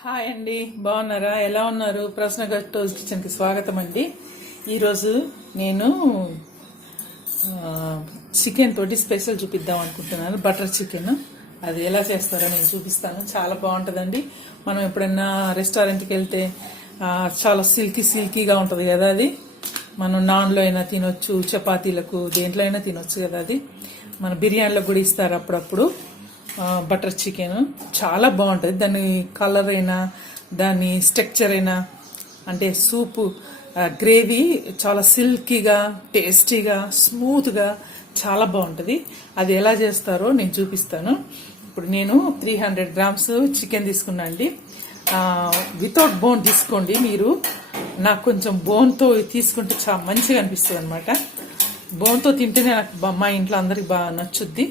Hi అండి, బాగున్నారా? ఎలా ఉన్నారు? ప్రశ్న గట్టోజ్ కిచెన్కి స్వాగతం అండి. ఈరోజు నేను చికెన్ తోటి స్పెషల్ చూపిద్దాం అనుకుంటున్నాను. బటర్ చికెన్ అది ఎలా చేస్తారో నేను చూపిస్తాను. చాలా బాగుంటుందండి. మనం ఎప్పుడన్నా రెస్టారెంట్కి వెళ్తే చాలా సిల్కీగా ఉంటుంది కదా. అది మనం నాన్లో అయినా తినొచ్చు, చపాతీలకు దేంట్లో అయినా తినొచ్చు కదా. అది మన బిర్యానీలో కూడా ఇస్తారు అప్పుడప్పుడు. బటర్ చికెన్ చాలా బాగుంటుంది. దాని కలర్ అయినా, దాని స్ట్రక్చర్ అయినా, అంటే సూపు గ్రేవీ చాలా సిల్కీగా, టేస్టీగా, స్మూత్గా చాలా బాగుంటుంది. అది ఎలా చేస్తారో నేను చూపిస్తాను. ఇప్పుడు నేను 300 grams చికెన్ తీసుకున్నా అండి. వితౌట్ బోన్ తీసుకోండి మీరు. నాకు కొంచెం బోన్తో తీసుకుంటే చాలా మంచిగా అనిపిస్తుంది అనమాట. బోన్తో తింటేనే నాకు మా ఇంట్లో అందరికి బాగా నచ్చుద్ది.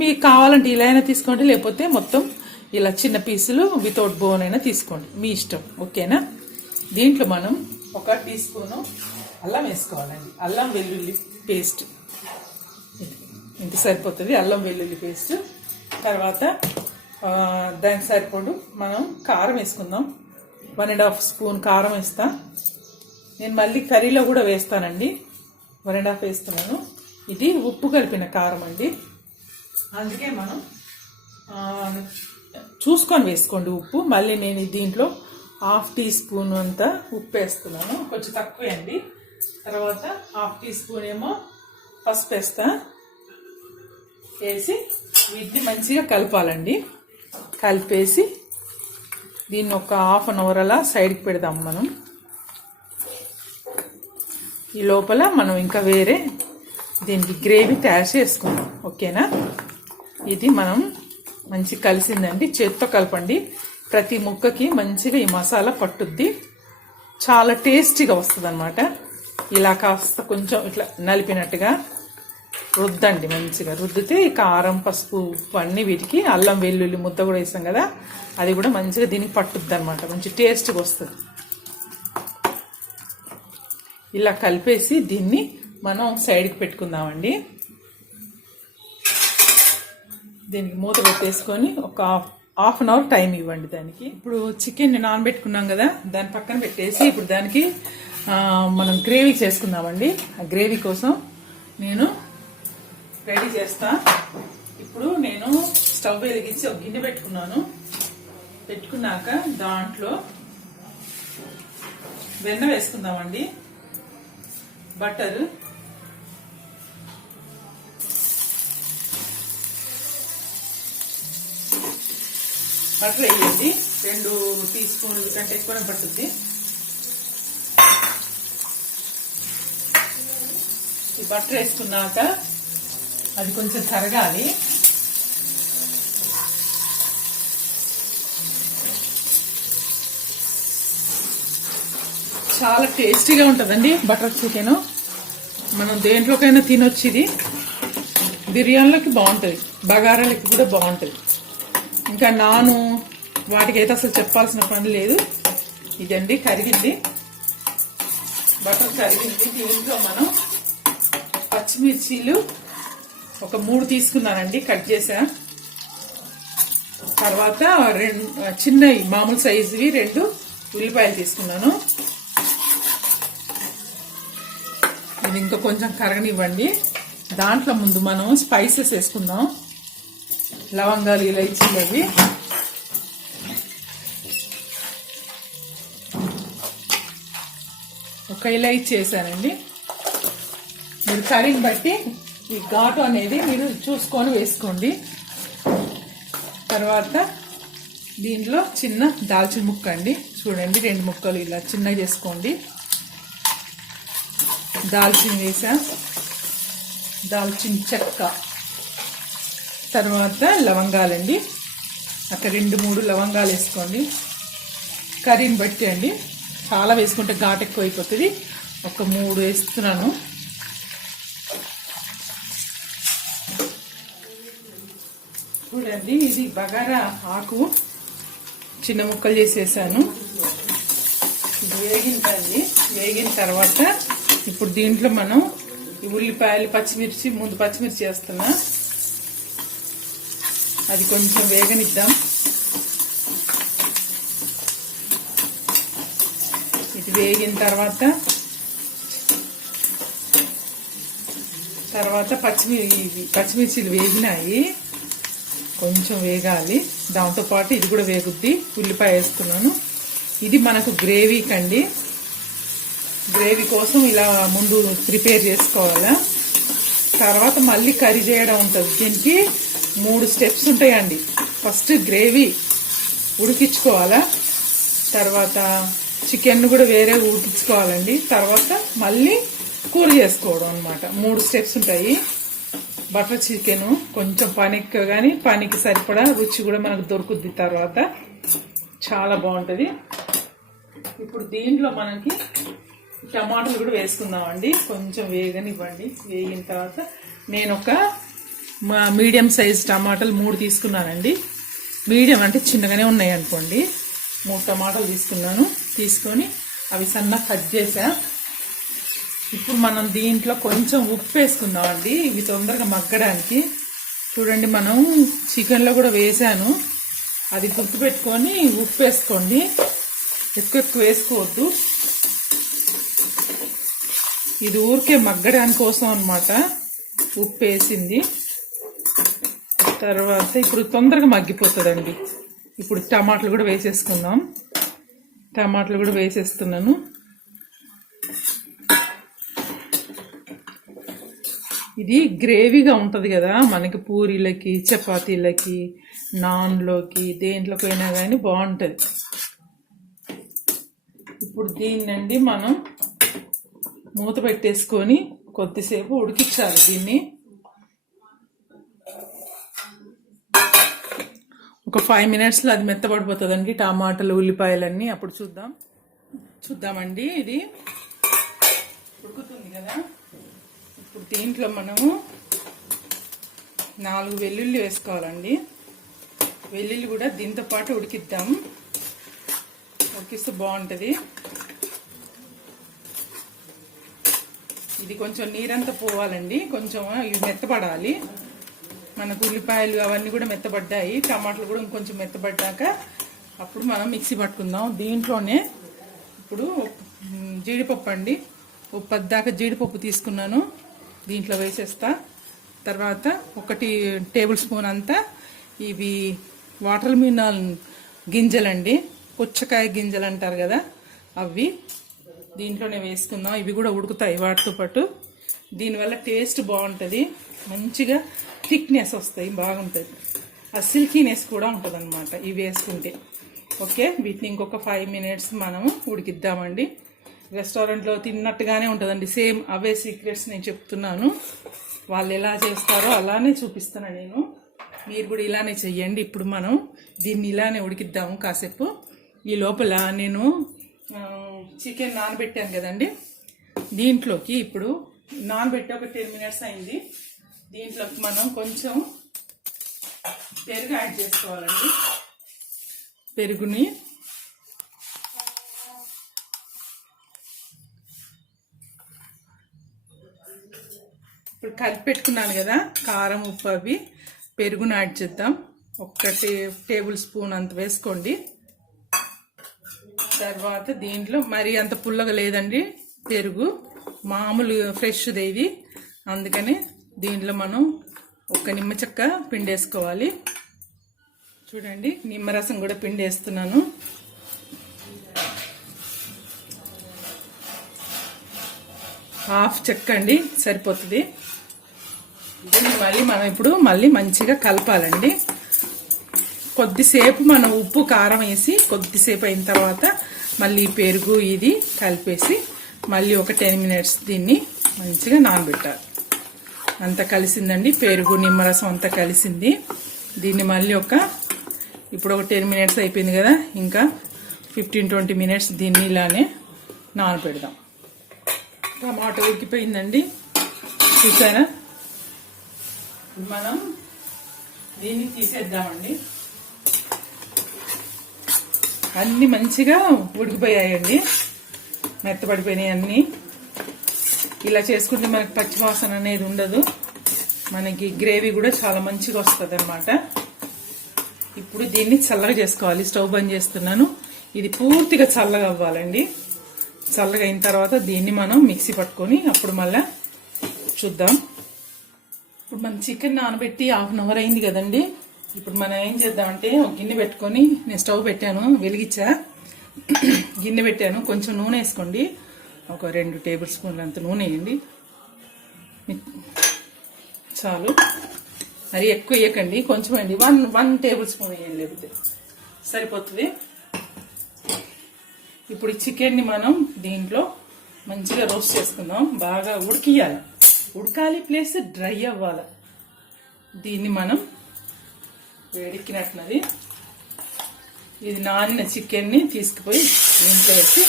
మీకు కావాలంటే ఇలా అయినా తీసుకోండి, లేకపోతే మొత్తం ఇలా చిన్న పీసులు వితౌట్ బోన్ అయినా తీసుకోండి, మీ ఇష్టం. ఓకేనా? దీంట్లో మనం 1 టీ స్పూను అల్లం వేసుకోవాలండి. అల్లం వెల్లుల్లి పేస్ట్ ఇంత సరిపోతుంది. అల్లం వెల్లుల్లి పేస్ట్ తర్వాత దానికి సరిపడు మనం కారం వేసుకుందాం. 1.5 స్పూన్ కారం వేస్తా. నేను మళ్ళీ కర్రీలో కూడా వేస్తానండి. 1.5 వేస్తున్నాను. ఇది ఉప్పు కలిపిన కారం అండి, అందుకే మనం చూసుకొని వేసుకోండి ఉప్పు. మళ్ళీ నేను దీంట్లో 1/2 టీ స్పూన్ అంతా ఉప్పు వేస్తున్నాను, కొంచెం తక్కువే అండి. తర్వాత 1/2 టీ స్పూన్ ఏమో పసుపు వేస్తా. వేసి వీటిని మంచిగా కలపాలండి. కలిపేసి దీన్ని ఒక 1/2 అవర్ అలా సైడ్కి పెడదాం మనం. ఈ లోపల మనం ఇంకా వేరే దీనికి గ్రేవీ తయారు చేసుకుందాం. ఓకేనా? ఇది మనం మంచి కలిసిందండి. చేత్తో కలపండి. ప్రతి ముక్కకి మంచిగా ఈ మసాలా పట్టుద్ది. చాలా టేస్టీగా వస్తుంది అనమాట. ఇలా కాస్త కొంచెం ఇట్లా నలిపినట్టుగా రుద్దండి. మంచిగా రుద్దితే ఈ కారం, పసుపు, ఉప్పు అన్నీ వీటికి, అల్లం వెల్లుల్లి ముద్ద కూడా వేసాం కదా, అది కూడా మంచిగా దీనికి పట్టుద్ది అనమాట. మంచి టేస్ట్గా వస్తుంది. ఇలా కలిపేసి దీన్ని మనం సైడ్కి పెట్టుకుందామండి. దీనికి మూత పెట్టేసుకొని ఒక హాఫ్ అన్ అవర్ టైం ఇవ్వండి దానికి. ఇప్పుడు చికెన్ నానబెట్టుకున్నాం కదా, దాని పక్కన పెట్టేసి ఇప్పుడు దానికి మనం గ్రేవీ చేసుకుందామండి. ఆ గ్రేవీ కోసం నేను రెడీ చేస్తా. ఇప్పుడు నేను స్టవ్ వెలిగించి ఒక గిన్నె పెట్టుకున్నాను. పెట్టుకున్నాక దాంట్లో వెన్న వేసుకుందామండి. బటర్, బటర్ వేయండి. 2 టీ స్పూన్ల కంటే ఎక్కువనే పట్టుద్ది. ఈ బటర్ వేసుకున్నాక అది కొంచెం కరగాలి. చాలా టేస్టీగా ఉంటుందండి బటర్ చికెన్. మనం దేంట్లోకైనా తినొచ్చు. ఇది బిర్యానీలోకి బాగుంటుంది, బగారాలకి కూడా బాగుంటుంది. ఇంకా నాను వాటికైతే అసలు చెప్పాల్సిన పని లేదు. ఇదండి కరిగింది, బటర్ కరిగింది. దీంట్లో మనం పచ్చిమిర్చీలు ఒక 3 తీసుకున్నానండి, కట్ చేసా. తర్వాత చిన్నవి మామూలు సైజువి 2 ఉల్లిపాయలు తీసుకున్నాను. ఇది ఇంకా కొంచెం కరగనివ్వండి. దాంట్లో ముందు మనం స్పైసెస్ వేసుకుందాం. లవంగాలు, ఇలైచీలు అవి. ఒక ఇలైచీ వేసానండి. మీరు కర్రీని బట్టి ఈ ఘాటు అనేది మీరు చూసుకొని వేసుకోండి. తర్వాత దీంట్లో చిన్న దాల్చిన ముక్క అండి, చూడండి 2 ముక్కలు ఇలా చిన్నగా చేసుకోండి. దాల్చిన వేసా, దాల్చిన చెక్క, తర్వాత లవంగాలండి. అక్కడ 2-3 లవంగాలు వేసుకోండి. కర్రీని బట్టి అండి, చాలా వేసుకుంటే ఘాటు ఎక్కువ అయిపోతుంది. ఒక 3 వేస్తున్నాను. చూడండి, ఇది బగారా ఆకు చిన్న ముక్కలు చేసేసాను. ఇది వేగిందండి. వేగిన తర్వాత ఇప్పుడు దీంట్లో మనం ఈ ఉల్లిపాయలు, పచ్చిమిర్చి, ముందు పచ్చిమిర్చి వేస్తున్నా. అది కొంచెం వేగనిద్దాం. వేగిన తర్వాత పచ్చిమిర్చిలు వేగినాయి, కొంచెం వేగాలి. దాంతోపాటు ఇది కూడా వేగుద్ది. ఉల్లిపాయ వేసుకున్నాను. ఇది మనకు గ్రేవీ కండి. గ్రేవీ కోసం ఇలా ముందు ప్రిపేర్ చేసుకోవాలా. తర్వాత మళ్ళీ కర్రీ చేయడం ఉంటుంది. దీనికి 3 స్టెప్స్ ఉంటాయండి. ఫస్ట్ గ్రేవీ ఉడికించుకోవాలా, తర్వాత చికెన్ కూడా వేరే ఉడికించుకోవాలండి, తర్వాత మళ్ళీ కూర చేసుకోవడం అన్నమాట. 3 స్టెప్స్ ఉంటాయి. బటర్ చికెన్ కొంచెం పని ఎక్కువ, కానీ పనికి సరిపడా రుచి కూడా మనకు దొరుకుద్ది. తర్వాత చాలా బాగుంటుంది. ఇప్పుడు దీంట్లో మనకి టమాటాలు కూడా వేసుకుందామండి. కొంచెం వేగనివ్వండి. వేగిన తర్వాత నేను ఒక మీడియం సైజ్ టమాటాలు 3 తీసుకున్నానండి. మీడియం అంటే చిన్నగానే ఉన్నాయి అనుకోండి. 3 టమాటాలు తీసుకొని అవి సన్నగా కట్ చేసా. ఇప్పుడు మనం దీంట్లో కొంచెం ఉప్పు వేసుకుందామండి, ఇవి తొందరగా మగ్గడానికి. చూడండి, మనం చికెన్లో కూడా వేసాను, అది గుర్తుపెట్టుకొని ఉప్పు వేసుకోండి. ఎక్కువ వేసుకోవద్దు. ఇది ఊరికే మగ్గడానికి కోసం అన్నమాట ఉప్పు వేసింది. తర్వాత ఇప్పుడు తొందరగా మగ్గిపోతుందండి. ఇప్పుడు టమాటాలు కూడా వేసేసుకుందాం. టమాటాలు కూడా వేసేస్తున్నాను. ఇది గ్రేవీగా ఉంటుంది కదా, మనకి పూరీలకి, చపాతీలకి, నాన్లోకి, దేంట్లోకి అయినా కానీ బాగుంటుంది. ఇప్పుడు దీన్నండి మనం మూత పెట్టేసుకొని కొద్దిసేపు ఉడికించాలి. దీన్ని ఒక 5 మినిట్స్లో అది మెత్తబడిపోతుందండి, టమాటాలు ఉల్లిపాయలన్నీ. అప్పుడు చూద్దామండి. ఇది ఉడుకుతుంది కదా. ఇప్పుడు దీంట్లో మనము 4 వెల్లుల్లి వేసుకోవాలండి. వెల్లుల్లి కూడా దీంతో పాటు ఉడికిద్దాం. ఉడికిస్తే బాగుంటుంది. ఇది కొంచెం నీరంతా పోవాలండి, కొంచెం ఇవి మెత్తపడాలి. మనకు ఉల్లిపాయలు అవన్నీ కూడా మెత్తబడ్డాయి, టమాటాలు కూడా ఇంకొంచెం మెత్తబడ్డాక అప్పుడు మనం మిక్సీ పట్టుకుందాం. దీంట్లోనే ఇప్పుడు జీడిపప్పు అండి, 10 దాకా జీడిపప్పు తీసుకున్నాను, దీంట్లో వేసేస్తా. తర్వాత 1 టేబుల్ స్పూన్ అంతా ఇవి వాటర్ మిలన్ గింజలండి, పుచ్చకాయ గింజలు అంటారు కదా, అవి దీంట్లోనే వేసుకుందాం. ఇవి కూడా ఉడుకుతాయి వాటితో పాటు. దీనివల్ల టేస్ట్ బాగుంటుంది, మంచిగా థిక్నెస్ వస్తాయి, బాగుంటుంది. ఆ సిల్కీనెస్ కూడా ఉంటుంది అన్నమాట ఇవి వేసుకుంటే. ఓకే, వీటిని ఇంకొక 5 మినిట్స్ మనము ఉడికిద్దామండి. రెస్టారెంట్లో తిన్నట్టుగానే ఉంటుందండి, సేమ్ అవే సీక్రెట్స్ నేను చెప్తున్నాను. వాళ్ళు ఎలా చేస్తారో అలానే చూపిస్తాను నేను, మీరు కూడా ఇలానే చెయ్యండి. ఇప్పుడు మనం దీన్ని ఇలానే ఉడికిద్దాము కాసేపు. ఈ లోపల నేను చికెన్ నానబెట్టాను కదండి, దీంట్లోకి ఇప్పుడు నానబెట్టి ఒక 10 మినిట్స్ అయింది. దీంట్లోకి మనం కొంచెం పెరుగు యాడ్ చేసుకోవాలండి. పెరుగుని ఇప్పుడు కలిపి పెట్టుకున్నాను కదా, కారం ఉప్పు అవి, పెరుగుని యాడ్ చేద్దాం. 1 టేబుల్ స్పూన్ అంత వేసుకోండి. తర్వాత దీంట్లో మరి అంత పుల్లగా లేదండి పెరుగు, మామూలు ఫ్రెష్ది ఇది, అందుకని దీంట్లో మనం 1 నిమ్మ చెక్క పిండేసుకోవాలి. చూడండి, నిమ్మరసం కూడా పిండేస్తున్నాను. హాఫ్ చెక్క అండి సరిపోతుంది. దీన్ని మనం ఇప్పుడు మళ్ళీ మంచిగా కలపాలండి. కొద్దిసేపు మనం ఉప్పు కారం వేసి కొద్దిసేపు అయిన తర్వాత మళ్ళీ పెరుగు ఇది కలిపేసి మళ్ళీ ఒక 10 మినిట్స్ దీన్ని మంచిగా నానబెట్టాలి. అంతా కలిసిందండి, పెరుగు నిమ్మరసం అంతా కలిసింది. దీన్ని మళ్ళీ ఇప్పుడు ఒక 10 మినిట్స్ అయిపోయింది కదా, ఇంకా 15-20 మినిట్స్ దీన్ని ఇలానే నానబెడదాం. టమాటో ఉడికిపోయిందండి, చూసారా. మనం దీన్ని తీసేద్దామండి. అన్నీ మంచిగా ఉడికిపోయాయండి, మెత్తపడిపోయినాయి అన్నీ. ఇలా చేసుకుంటే మనకి పచ్చివాసన అనేది ఉండదు, మనకి గ్రేవీ కూడా చాలా మంచిగా వస్తుంది అన్నమాట. ఇప్పుడు దీన్ని చల్లగా చేసుకోవాలి. స్టవ్ బంద్ చేస్తున్నాను. ఇది పూర్తిగా చల్లగా అవ్వాలండి. చల్లగా అయిన తర్వాత దీన్ని మనం మిక్సీ పట్టుకొని అప్పుడు మళ్ళీ చూద్దాం. ఇప్పుడు మన చికెన్ నానబెట్టి 1/2 అవర్ అయింది కదండి. ఇప్పుడు మనం ఏం చేద్దామంటే ఒక గిన్నె పెట్టుకొని, నేను స్టవ్ పెట్టాను, వెలిగించా, గిన్నె పెట్టాను, కొంచెం నూనె వేసుకోండి. ఒక 2 టేబుల్ స్పూన్లు అంత నూనె వేయండి చాలు. మరి ఎక్కువ వేయకండి, కొంచెం అండి, 1 టేబుల్ స్పూన్ వేయండి, లేకపోతే సరిపోతుంది. ఇప్పుడు ఈ చికెన్ని మనం దీంట్లో మంచిగా రోస్ట్ చేసుకుందాం. బాగా ఉడకాలి ప్లస్ డ్రై అవ్వాలి. దీన్ని మనం వేడెక్కినట్లది ఇది నానిన చికెన్ని తీసుకుపోయి దీంట్లో వేసి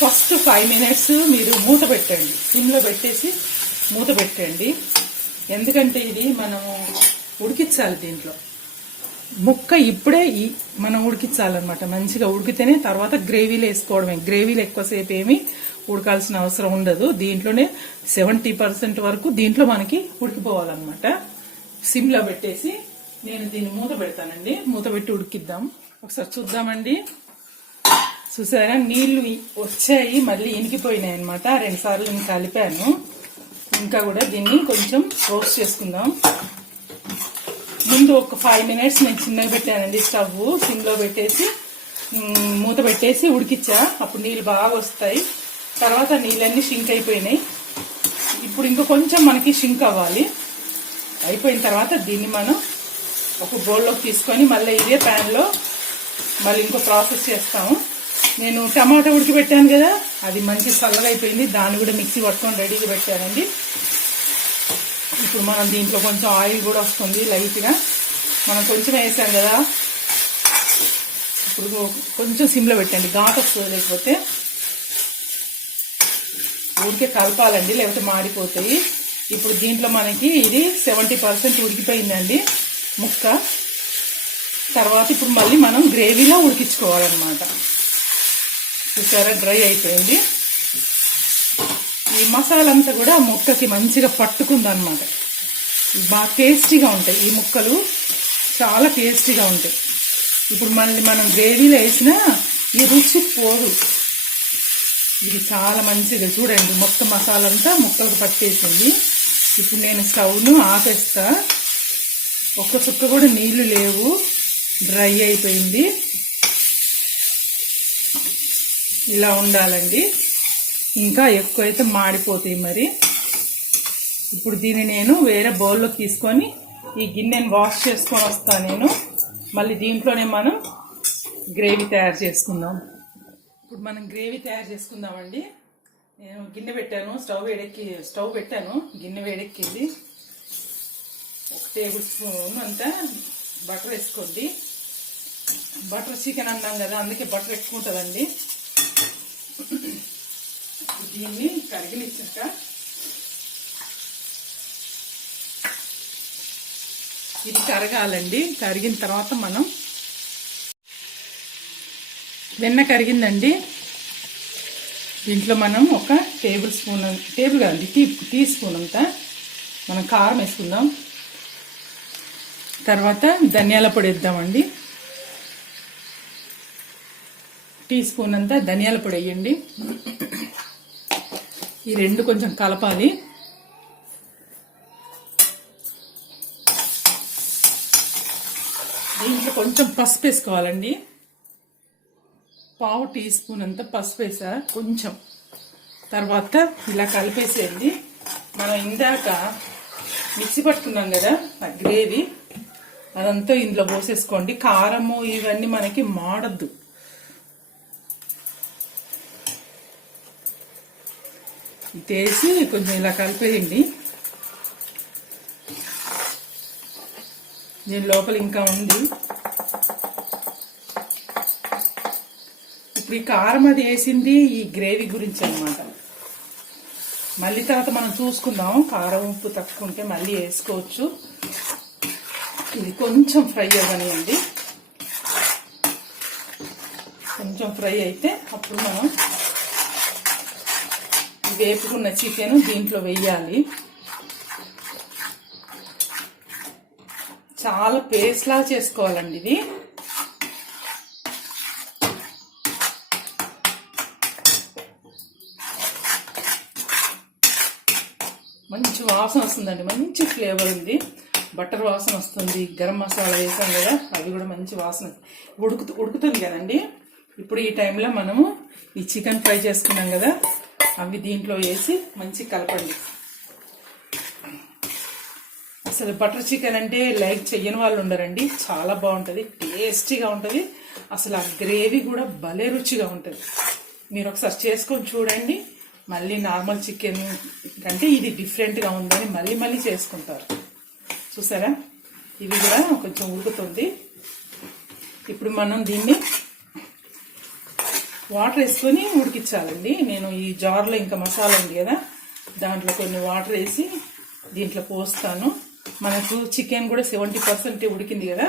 ఫస్ట్ 5 మినిట్స్ మీరు మూత పెట్టండి, సిమ్లో పెట్టేసి మూత పెట్టండి. ఎందుకంటే ఇది మనము ఉడికించాలి. దీంట్లో ముక్క ఇప్పుడే మనం ఉడికించాలన్నమాట. మంచిగా ఉడికితేనే తర్వాత గ్రేవీలో వేసుకోవడమే. గ్రేవీలో ఎక్కువసేపు ఏమి ఉడకాల్సిన అవసరం ఉండదు. దీంట్లోనే 70% వరకు దీంట్లో మనకి ఉడికిపోవాలన్నమాట. సిమ్లో పెట్టేసి నేను దీన్ని మూత పెడతానండి. మూత పెట్టి ఉడికిద్దాం. ఒకసారి చూద్దామండి. చూసారా, నీళ్లు వచ్చాయి, మళ్ళీ ఇనికిపోయినాయి అనమాట. 2 సార్లు నేను కలిపాను. ఇంకా కూడా దీన్ని కొంచెం రోస్ట్ చేసుకుందాం. ముందు ఒక 5 మినిట్స్ నేను చిన్నగా పెట్టానండి స్టవ్. సిమ్లో పెట్టేసి మూత పెట్టేసి ఉడికిచ్చా. అప్పుడు నీళ్ళు బాగా వస్తాయి. తర్వాత నీళ్ళన్నీ షింక్ అయిపోయినాయి. ఇప్పుడు ఇంకా కొంచెం మనకి షింక్ అవ్వాలి. అయిపోయిన తర్వాత దీన్ని మనం ఒక బౌల్లోకి తీసుకొని మళ్ళీ ఇదే ప్యాన్లో మళ్ళీ ఇంకో ప్రాసెస్ చేస్తాము. నేను టమాటా ఉడికి పెట్టాను కదా, అది మంచి చల్లగా అయిపోయింది. దాన్ని కూడా మిక్సీ పట్టుకొని రెడీగా పెట్టానండి. ఇప్పుడు మనం దీంట్లో కొంచెం ఆయిల్ కూడా వస్తుంది లైట్గా. మనం కొంచెం వేసాం కదా, ఇప్పుడు కొంచెం సిమ్లో పెట్టండి, ఘాటు వస్తుంది. లేకపోతే ఊరికే కలపాలండి, లేకపోతే మాడిపోతాయి. ఇప్పుడు దీంట్లో మనకి ఇది 70% ఉడికిపోయిందండి ముక్క. తర్వాత ఇప్పుడు మళ్ళీ మనం గ్రేవీలో ఉడికించుకోవాలన్నమాట. చూసారా, డ్రై అయిపోయింది. ఈ మసాలా అంతా కూడా ముక్కకి మంచిగా పట్టుకుందన్నమాట. బాగా టేస్టీగా ఉంటాయి ఈ ముక్కలు, చాలా టేస్టీగా ఉంటాయి. ఇప్పుడు మళ్ళీ మనం గ్రేవీలో వేసినా ఈ రుచి పోదు. ఇది చాలా మంచిగా చూడండి, మొత్తం మసాలా అంతా ముక్కలకు పట్టేసింది. ఇప్పుడు నేను స్టవ్ను ఆపేస్తా. ఒక్క చుక్క కూడా నీళ్లు లేవు, డ్రై అయిపోయింది. ఇలా ఉండాలండి. ఇంకా ఎక్కువైతే మాడిపోతాయి మరి. ఇప్పుడు దీన్ని నేను వేరే బౌల్లోకి తీసుకొని ఈ గిన్నెని వాష్ చేసుకొని వస్తాను నేను. మళ్ళీ దీంట్లోనే మనం గ్రేవీ తయారు చేసుకుందాం. ఇప్పుడు మనం గ్రేవీ తయారు చేసుకుందామండి. నేను గిన్నె పెట్టాను, స్టవ్ పెట్టాను, గిన్నె వేడెక్కింది. 1 టేబుల్ స్పూన్ అంతా బటర్ వేసుకోండి. బటర్ చికెన్ అన్నాం కదా, అందుకే బటర్ ఎక్కువ ఉంటుందండి. దీన్ని కరిగినిచ్చాక ఇది కరగాలండి. కరిగిన తర్వాత మనం వెన్న కరిగిందండి. దీంట్లో మనం ఒక టేబుల్ కాదండి, టీ స్పూన్ అంతా మనం కారం వేసుకుందాం. తర్వాత ధనియాల పొడి వేద్దామండి. టీ స్పూన్ అంతా ధనియాల పొడి వేయండి. ఈ రెండు కొంచెం కలపాలి. దీంట్లో కొంచెం పసుపు వేసుకోవాలండి. 1/2 టీ స్పూన్ అంతా పసుపు వేసా కొంచెం. తర్వాత ఇలా కలిపేసేయండి. మనం ఇందాక మిక్సీ పట్టుకున్నాం కదా ఆ గ్రేవీ, అదంతా ఇందులో పోసేసుకోండి. కారము ఇవన్నీ మనకి మాడద్దు. వేసి కొంచెం ఇలా కలిపేయండి. దీని లోపల ఇంకా ఉంది. ఇప్పుడు ఈ కారం అది వేసింది ఈ గ్రేవీ గురించి అన్నమాట. మళ్ళీ తర్వాత మనం చూసుకుందాం, కారం ఉప్పు తక్కువ ఉంటే మళ్ళీ వేసుకోవచ్చు. ఇది కొంచెం ఫ్రై అవ్వనియండి. కొంచెం ఫ్రై అయితే అప్పుడు మనం వేపుకున్న చికెన్ దీంట్లో వేయాలి. చాలా పేస్ట్ లా చేసుకోవాలండి ఇది. మంచి వాసన వస్తుందండి, మంచి ఫ్లేవర్ ఉంది, బటర్ వాసన వస్తుంది. గరం మసాలా వేసాం కదా, అది కూడా మంచి వాసన ఉడుకుతుంది కదండి. ఇప్పుడు ఈ టైంలో మనము ఈ చికెన్ ఫ్రై చేసుకున్నాం కదా, అవి దీంట్లో వేసి మంచి కలపండి. అసలు బటర్ చికెన్ అంటే లైక్ చెయ్యని వాళ్ళు ఉండరండి, చాలా బాగుంటుంది, టేస్టీగా ఉంటుంది. అసలు ఆ గ్రేవీ కూడా భలే రుచిగా ఉంటుంది. మీరు ఒకసారి చేసుకొని చూడండి. మళ్ళీ నార్మల్ చికెన్ కంటే ఇది డిఫరెంట్గా ఉందని మళ్ళీ మళ్ళీ చేసుకుంటారు. చూసారా, ఇది కూడా కొంచెం ఉడుకుతుంది. ఇప్పుడు మనం దీన్ని వాటర్ వేసుకొని ఉడికించాలండి. నేను ఈ జార్లో ఇంకా మసాలా ఉంది కదా, దాంట్లో కొన్ని వాటర్ వేసి దీంట్లో పోస్తాను. మనకు చికెన్ కూడా 70% ఉడికింది కదా,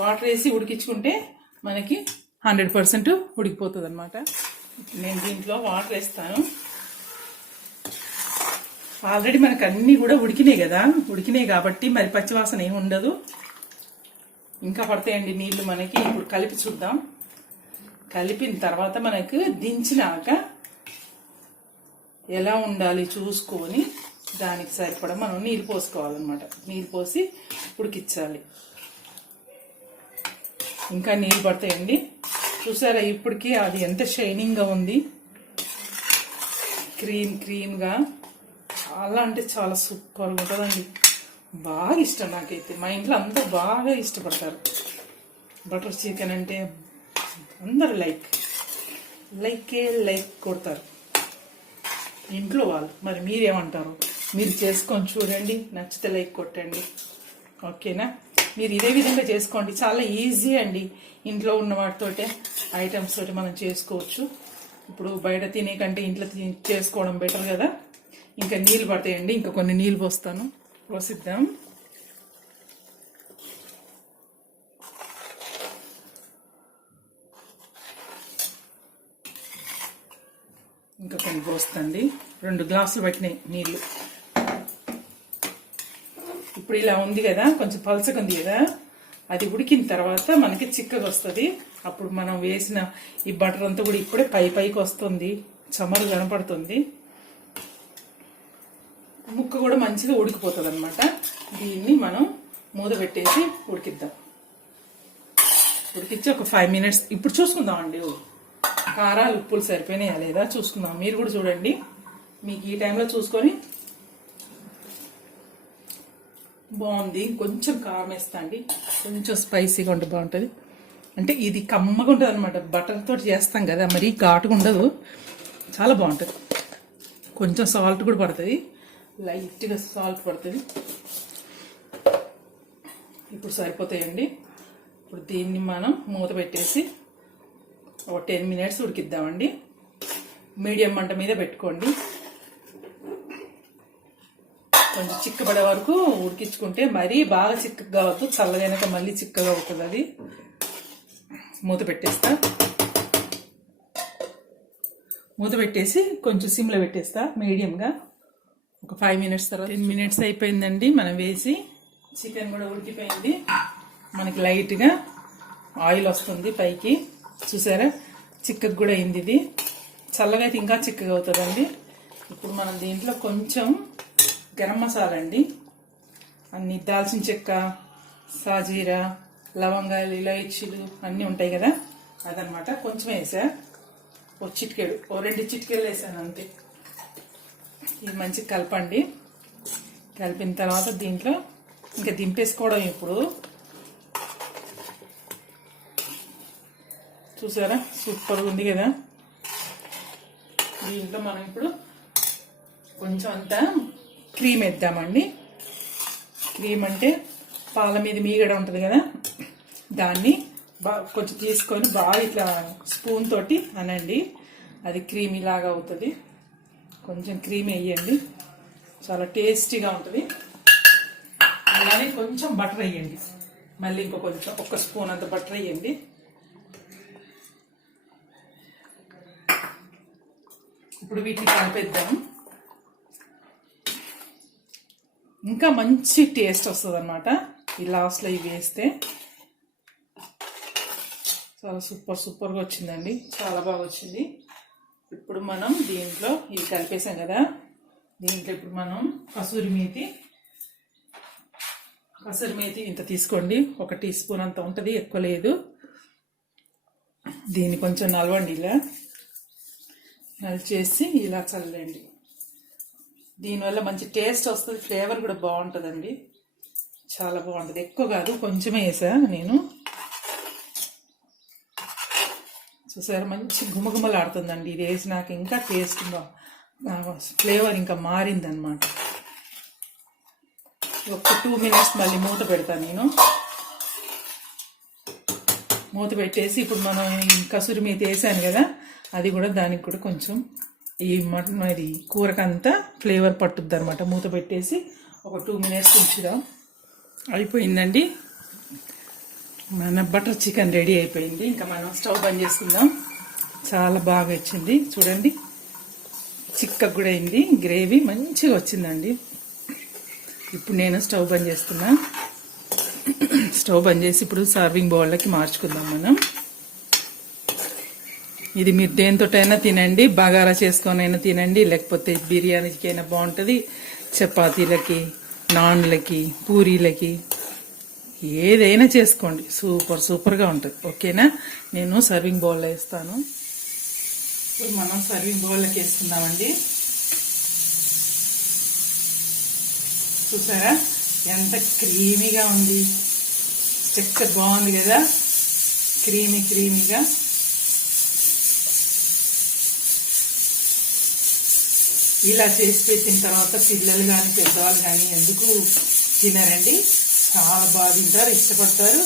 వాటర్ వేసి ఉడికించుకుంటే మనకి 100% ఉడికిపోతుంది అనమాట. నేను దీంట్లో వాటర్ వేస్తాను. ఆల్రెడీ మనకు అన్నీ కూడా ఉడికినాయి కాబట్టి మరి పచ్చివాసన ఏమి ఉండదు. ఇంకా పడతాయండి నీళ్లు మనకి. ఇప్పుడు కలిపి చూద్దాం. కలిపిన తర్వాత మనకు దించినాక ఎలా ఉండాలి చూసుకొని దానికి సరిపడా మనం నీళ్ళు పోసుకోవాలన్నమాట. నీళ్ళు పోసి ఉడికించాలి. ఇంకా నీళ్ళు పడతాయండి. చూసారా ఇప్పటికి అది ఎంత షైనింగ్గా ఉంది, క్రీమ్గా. చాలా అంటే చాలా సూపర్గా ఉంటుందండి. బాగా ఇష్టం నాకైతే. మా ఇంట్లో అందరూ బాగా ఇష్టపడతారు బటర్ చికెన్ అంటే. అందరూ లైక్ కొడతారు ఇంట్లో వాళ్ళు. మరి మీరేమంటారు? మీరు చేసుకొని చూడండి, నచ్చితే లైక్ కొట్టండి. ఓకేనా? మీరు ఇదే విధంగా చేసుకోండి. చాలా ఈజీ అండి. ఇంట్లో ఉన్న వాటితోటే ఐటమ్స్ తోటి మనం చేసుకోవచ్చు. ఇప్పుడు బయట తినే కంటే ఇంట్లో చేసుకోవడం బెటర్ కదా. ఇంకా నీళ్ళు పడతాయండి, ఇంకా కొన్ని నీళ్ళు పోసిద్దాం. ఇంకా కొన్ని పోస్తండి. 2 గ్లాసులు పట్టినాయి నీళ్ళు. ఇప్పుడు ఇలా ఉంది కదా, కొంచెం పలచగా ఉంది కదా, అది ఉడికిన తర్వాత మనకి చిక్కగా వస్తుంది. అప్పుడు మనం వేసిన ఈ బటర్ అంతా కూడా ఇప్పుడే పైకి వస్తుంది, చమరు కనపడుతుంది, ముక్క కూడా మంచిగా ఉడికిపోతుంది అనమాట. దీన్ని మనం మూత పెట్టేసి ఉడికిద్దాం. ఉడికించి ఒక 5 మినిట్స్ ఇప్పుడు చూసుకుందాం అండి. కారాలు ఉప్పులు సరిపోయినాయా లేదా చూసుకుందాం. మీరు కూడా చూడండి. మీకు ఈ టైంలో చూసుకొని బాగుంది. కొంచెం కారం వేస్తా అండి, కొంచెం స్పైసీగా ఉంటే బాగుంటుంది. అంటే ఇది కమ్మగా ఉంటుంది అనమాట. బటర్ తోటి చేస్తాం కదా, మరి ఘాటుగా ఉండదు, చాలా బాగుంటుంది. కొంచెం సాల్ట్ కూడా పడుతుంది, లైట్గా సాల్ట్ పడుతుంది. ఇప్పుడు సరిపోతాయండి. ఇప్పుడు దీన్ని మనం మూత పెట్టేసి ఒక 10 మినిట్స్ ఉడికిద్దామండి. మీడియం మంట మీద పెట్టుకోండి. కొంచెం చిక్కబడే వరకు ఉడికించుకుంటే మరీ బాగా చిక్కగా అవుతుంది, చల్లగైనాక మళ్ళీ చిక్కగా అవుతుంది. అది మూత పెట్టేస్తా. మూత పెట్టేసి కొంచెం సిమ్లో పెట్టేస్తా మీడియంగా. ఒక 5 మినిట్స్ తర్వాత 10 మినిట్స్ అయిపోయిందండి. మనం వేసి చికెన్ కూడా ఉడికిపోయింది. మనకి లైట్గా ఆయిల్ వస్తుంది పైకి. చూసారా, చిక్కగా కూడా అయింది. ఇది చల్లగా అయితే ఇంకా చిక్కగా అవుతుందండి. ఇప్పుడు మనం దీంట్లో కొంచెం గరం మసాలా అండి, అన్ని దాల్చిన చెక్క, సాజీరా, లవంగాలు, ఇలాచీలు అన్నీ ఉంటాయి కదా, అదనమాట. కొంచెం వేసా, ఓ 2 చిటికెళ్ళు వేసాను అంతే. ఇది మంచిగా కలపండి. కలిపిన తర్వాత దీంట్లో ఇంకా దింపేసుకోవడం. ఇప్పుడు చూసారా, సూపర్గా ఉంది కదా. దీంట్లో మనం ఇప్పుడు కొంచెం అంతా క్రీమ్ వేద్దామండి. క్రీమ్ అంటే పాల మీద మీగడ ఉంటుంది కదా, దాన్ని బాగా కొంచెం తీసుకొని బాగా ఇట్లా స్పూన్ తోటి అనండి, అది క్రీమీ లాగా అవుతుంది. కొంచెం క్రీమ్ వేయండి, చాలా టేస్టీగా ఉంటుంది. అలానే కొంచెం బటర్ వేయండి, మళ్ళీ కొంచెం ఒక స్పూన్ అంత బటర్ వేయండి. ఇప్పుడు వీటిని కలిపేద్దాం. ఇంకా మంచి టేస్ట్ వస్తుంది అనమాట. ఈ లాస్ట్లో ఇవి వేస్తే చాలా సూపర్గా వచ్చిందండి. చాలా బాగా వచ్చింది. ఇప్పుడు మనం దీంట్లో ఇవి కలిపేసాం కదా, దీంట్లో ఇప్పుడు మనం కసూరి మేతి ఇంత తీసుకోండి. 1 టీ స్పూన్ అంత ఉంటుంది, ఎక్కువ లేదు. దీన్ని కొంచెం నలవండి, ఇలా నలిచేసి ఇలా చల్లండి. దీనివల్ల మంచి టేస్ట్ వస్తుంది, ఫ్లేవర్ కూడా బాగుంటుందండి. చాలా బాగుంటుంది. ఎక్కువ కాదు, కొంచెమే వేసా నేను. చూసారా, మంచి గుమగుమలాడుతుందండి. ఇది వేసినాక ఇంకా టేస్ట్ ఫ్లేవర్ ఇంకా మారిందనమాట. ఒక 2 మినిట్స్ మళ్ళీ మూత పెడతాను నేను. మూత పెట్టేసి ఇప్పుడు మనం కసూరి మేతి వేసాను కదా, అది కూడా దానికి కూడా కొంచెం ఈ ఇది కూరకంతా ఫ్లేవర్ పట్టుద్ది అనమాట. మూత పెట్టేసి ఒక 2 మినిట్స్ ఉంచుదాం. అయిపోయిందండి, మన బటర్ చికెన్ రెడీ అయిపోయింది. ఇంకా మనం స్టవ్ బంద్ చేసుకుందాం. చాలా బాగా వచ్చింది చూడండి, చిక్కగా కూడా అయింది, గ్రేవీ మంచిగా వచ్చిందండి. ఇప్పుడు నేను స్టవ్ బంద్ చేస్తున్నా. స్టవ్ బంద్ చేసి ఇప్పుడు సర్వింగ్ బౌల్లోకి మార్చుకుందాం మనం. ఇది మీరు దేనితోటైనా తినండి, బగారా చేసుకొనైనా తినండి, లేకపోతే బిర్యానీకి అయినా బాగుంటుంది. చపాతీలకి, నాన్లకి, పూరీలకి ఏదైనా చేసుకోండి, సూపర్గా ఉంటుంది. ఓకేనా, నేను సర్వింగ్ బౌల్లో వేస్తాను. ఇప్పుడు మనం సర్వింగ్ బౌల్లోకి వేసుకుందామండి. చూసారా ఎంత క్రీమీగా ఉంది, స్ట్రక్చర్ బాగుంది కదా, క్రీమీగా. ఇలా చేసి పెట్టిన తర్వాత పిల్లలు కానీ పెద్దవాళ్ళు కానీ ఎందుకు తినరండి, చాలా బాగా తింటారు, ఇష్టపడతారు.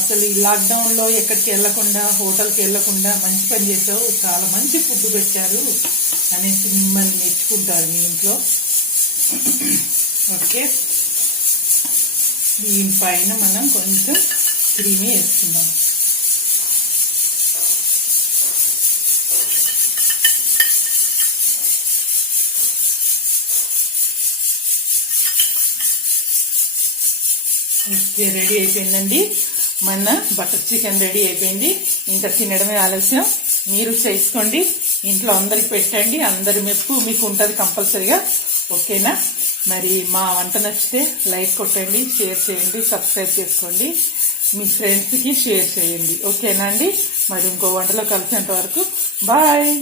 అసలు ఈ లాక్డౌన్లో ఎక్కడికి వెళ్ళకుండా, హోటల్కి వెళ్ళకుండా మంచి పని చేసావు, చాలా మంచి ఫుడ్ పెట్టారు అనేసి మిమ్మల్ని మెచ్చుకుంటారు మీ ఇంట్లో. ఓకే, దీనిపైన మనం కొంచెం క్రీమీ వేసుకుందాం. రెడీ అయిపోయిందండి, మన బటర్ చికెన్ రెడీ అయిపోయింది. ఇంకా తినడమే ఆలస్యం. మీరు చేసుకోండి, ఇంట్లో అందరికి పెట్టండి, అందరి మెప్పు మీకు ఉంటుంది కంపల్సరీగా. ఓకేనా, మరి మా వంట నచ్చితే లైక్ కొట్టండి, షేర్ చేయండి, సబ్స్క్రైబ్ చేసుకోండి, మీ ఫ్రెండ్స్కి షేర్ చేయండి. ఓకేనా అండి, మరి ఇంకో వంటలో కలిసేంత వరకు బాయ్.